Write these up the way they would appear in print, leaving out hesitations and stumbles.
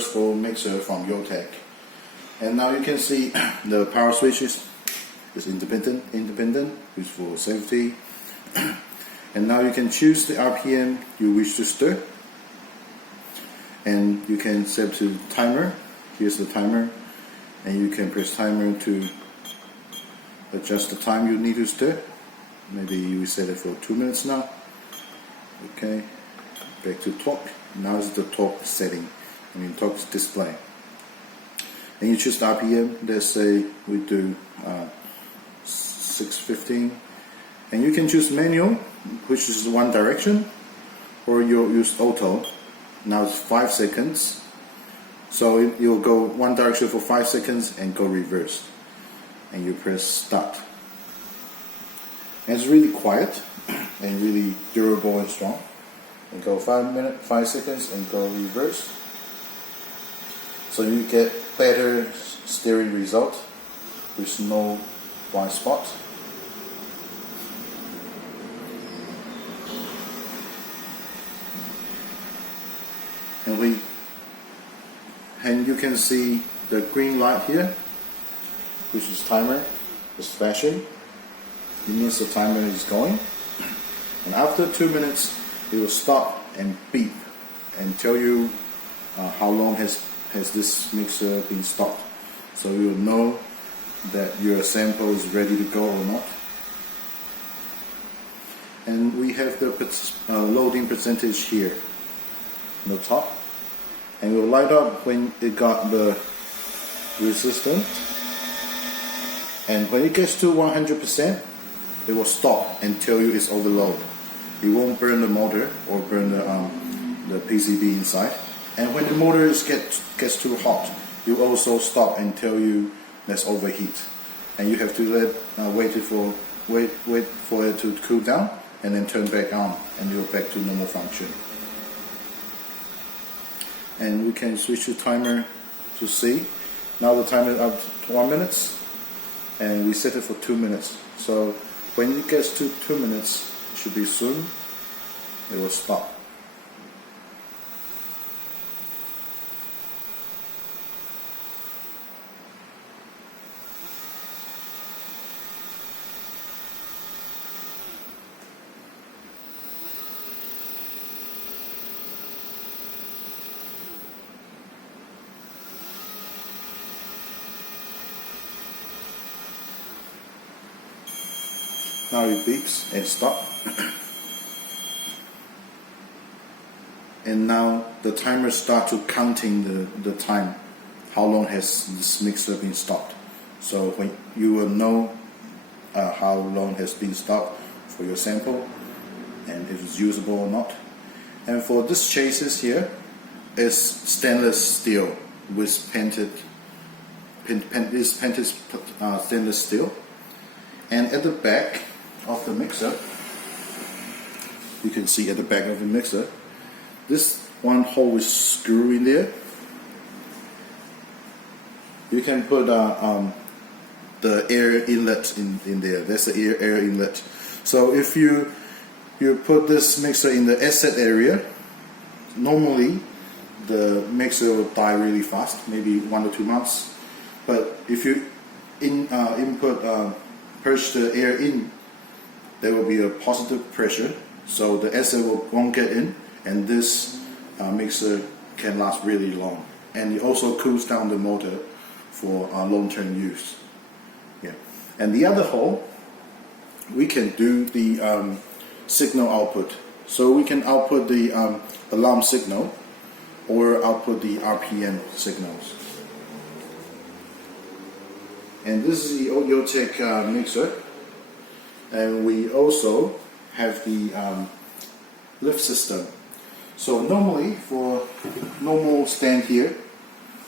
reversible mixer from Yotec. And now you can see the power switch is independent, which is for safety. And now you can choose the RPM you wish to stir. And you can set to timer. Here's the timer. And you can press timer to adjust the time you need to stir. Maybe you set it for 2 minutes now. Okay, back to torque. Now is the torque setting. Torque display. And you choose the RPM. Let's say we do 615. And you can choose manual, which is one direction, or you'll use auto. Now it's 5 seconds. So you'll go one direction for 5 seconds and go reverse. And you press start. And it's really quiet and really durable and strong. And go 5 seconds and go reverse. So you get better steering result with no blind spot. And you can see the green light here, which is timer, is flashing. It means the timer is going. And after 2 minutes, it will stop and beep and tell you how long has this mixer been stopped. So you'll know that your sample is ready to go or not. And we have the loading percentage here on the top. And it will light up when it got the resistance. And when it gets to 100%, it will stop and tell you it's overload. It won't burn the motor or burn the PCB inside. And when the motor gets too hot, you also stop and tell you that's overheat. And you have to wait for it to cool down and then turn back on, and you're back to normal function. And we can switch to timer to see. Now the timer is up to 1 minute, and we set it for 2 minutes. So when it gets to 2 minutes, it should be soon, it will stop. Now it beeps and stop. And now the timer starts to counting the time. How long has this mixer been stopped? So when you will know how long has been stopped for your sample and if it's usable or not. And for this chassis here is stainless steel with painted stainless steel. And at the back of the mixer, you can see at the back of the mixer, this one hole is screw in there. You can put the air inlet in there. That's the air inlet. So if you put this mixer in the asset area, normally the mixer will die really fast, maybe 1 to 2 months. But if you push the air in, there will be a positive pressure, so the acid won't get in, and this mixer can last really long. And it also cools down the motor for long-term use. Yeah. And the other hole, we can do the signal output. So we can output the alarm signal or output the RPM signals. And this is the Yotec mixer. And we also have the lift system. So normally for normal stand here,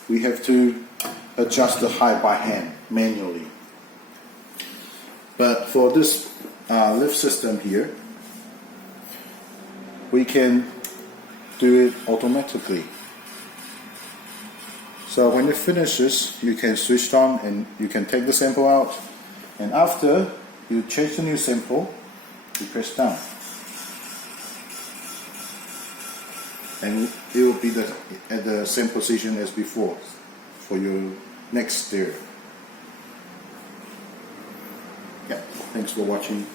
we have to adjust the height by hand manually. But for this lift system here, we can do it automatically. So when it finishes, you can switch it on and you can take the sample out. And after you change the new sample, you press down. and it will be at the same position as before for your next steer. Yeah, thanks for watching.